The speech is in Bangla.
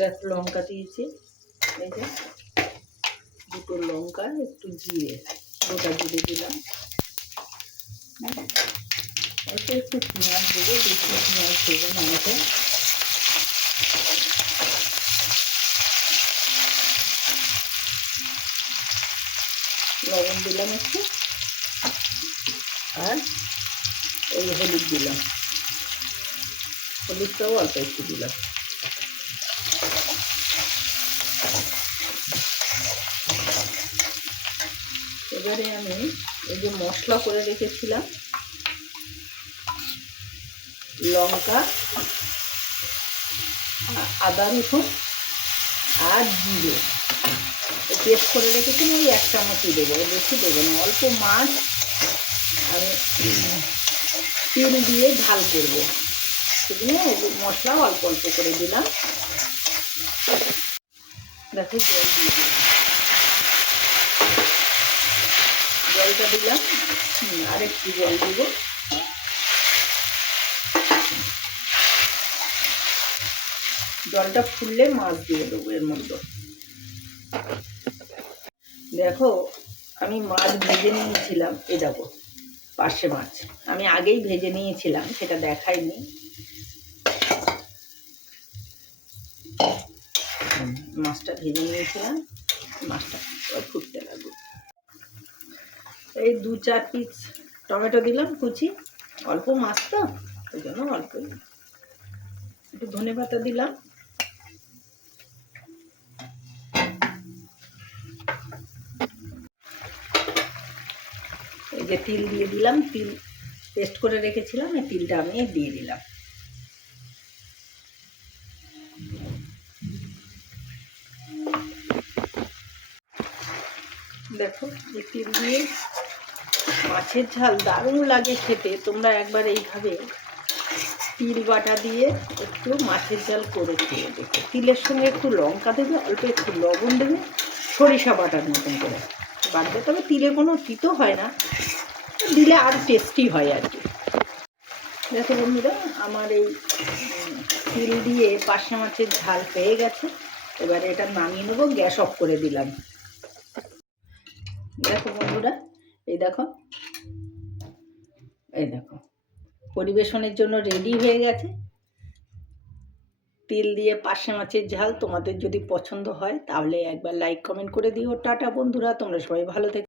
দেখো লঙ্কা দিয়েছি, এই যে দুটো লঙ্কা, একটু জিরে, গোটা জিরে দিলাম, অল্প একটু পেঁয়াজ দেবো, বেশি পেঁয়াজ দেবো না। এতে লবণ দিলাম একটু, আর ওই হলুদ দিলাম, হলুদটাও অল্প একটু দিলাম। এবারে আমি এই যে মশলা করে রেখেছিলাম, লঙ্কা, আদা রসুন আর জিরে পেস্ট করে রেখেছিলাম, ওই 1 চামচই দেবো, বেশি দেবো না। অল্প মাছ আমি তেল দিয়ে ঝাল করবো, সেজন্য মশলাও অল্প অল্প করে দিলাম। দেখো জল দিয়ে দিলাম, জলটা দিলাম, আর একটু জল দেবো। জলটা ফুললে মাছ দিয়ে দেবো এর মধ্যে। দেখো আমি মাছ ভেজে নিয়েছিলাম, এ দেখো পার্শে মাছ আমি আগেই ভেজে নিয়েছিলাম, সেটা দেখাইনি। মাছটা ভেজে নিয়েছিলাম, মাছটা ফুটতে লাগবে। এই 2-4 পিস টমেটো দিলাম কুচি, অল্প মাছ তো ওই জন্য অল্প, একটু ধনেপাতা দিলাম। এই যে তিল দিয়ে দিলাম, তিল পেস্ট করে রেখেছিলাম, এই তিলটা আমি দিয়ে দিলাম। দেখো এই তিল দিয়ে মাছের ঝাল দারুণ লাগে খেতে। তোমরা একবার এইভাবে তিল বাটা দিয়ে একটু মাছের ঝাল করে খেয়ে দেখো। তিলের সঙ্গে একটু লঙ্কা দেবে, অল্প একটু লবণ দেবে, সরিষা বাটার মতন করে বাটবে। তবে তিলে কোনো তিতো হয় না, দিলে আরও টেস্টি হয় আর কি। দেখো বন্ধুরা, আমার এই তিল দিয়ে পার্শে মাছের ঝাল হয়ে গেছে। এবারে এটা নামিয়ে নেবো, গ্যাস অফ করে দিলাম। দেখো বন্ধুরা, এই দেখো, এই দেখো পরিবেশনের জন্য রেডি হয়ে গেছে তিল দিয়ে পার্শে মাছের ঝাল। তোমাদের যদি পছন্দ হয় তাহলে একবার লাইক কমেন্ট করে দিও। টাটা বন্ধুরা, তোমরা সবাই ভালো থেকো।